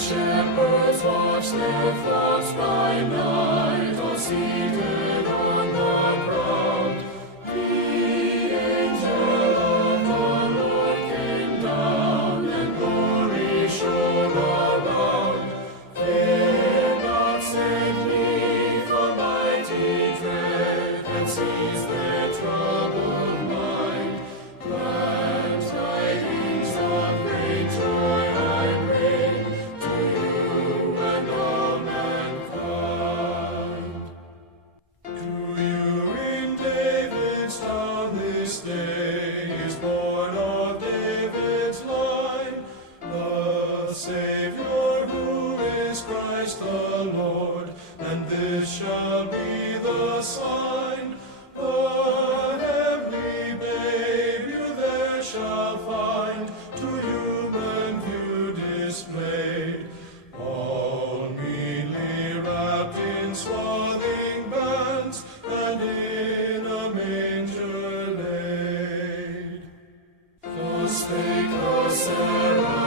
Shepherds watch the flocks by night, all seated on the ground. The angel of the Lord came down, and glory shone around. Fear not, said he, for mighty dread, and seize their troubled mind. Glad tidings of great joy I bring to you and all mankind. To you in David's town this day is born of David's line the Savior, who is Christ the Lord, and this shall be the sign. The heavenly babe you there shall find, to human view displayed, all meanly wrapped in swathing bands, and in a manger laid. Thus spake the seraphim.